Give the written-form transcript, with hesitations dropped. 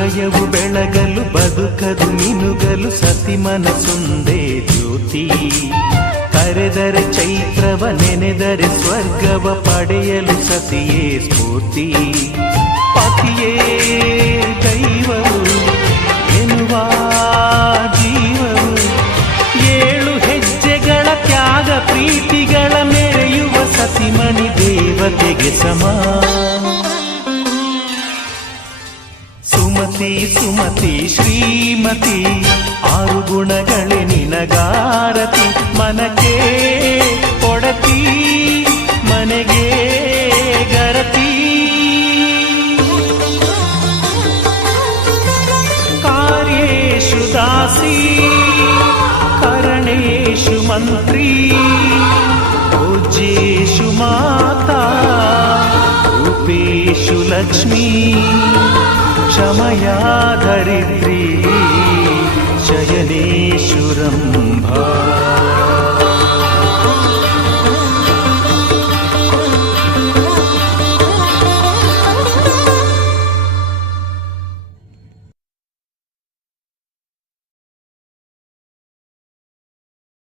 ಹೃದಯವು ಬೆಳಗಲು ಬದುಕದು ಮಿನುಗಲು ಸತಿ ಮನಸೊಂದೇ ಜ್ಯೋತಿ. ಕರೆದರೆ ಚೈತ್ರವ ನೆನೆದರೆ ಸ್ವರ್ಗವ ಪಡೆಯಲು ಸತಿಯೇ ಸ್ಫೂರ್ತಿ. ಪತಿಯೇ ದೈವವು ಎನ್ನುವ ಜೀವವು, 7 ಹೆಜ್ಜೆಗಳ ತ್ಯಾಗ ಪ್ರೀತಿಗಳ ಮೆರೆಯುವ ಸತಿಮಣಿ ದೇವತೆಗೆ ಸಮ. ಸುಮತಿ ಸುಮತಿ ಶ್ರೀಮತಿ 6 ಗುಣಗಳೇ ನಿನಗಾರತಿ. ಮನಕ್ಕೆ ಕೊಡತಿ ಮನೆಗೆ ಗರತಿ. ಕಾರ್ಯೇಷು ದಾಸಿ ಕರಣೇಷು ಮಂತ್ರಿ. ಪೂಜ್ಯೇಷು ಮಾತಾ ರೂಪೇಷು ಲಕ್ಷ್ಮೀ. ಕ್ಷಮಯಾ ಧರಿತ್ರಿ ಶಯನೇಶ್ವರಂ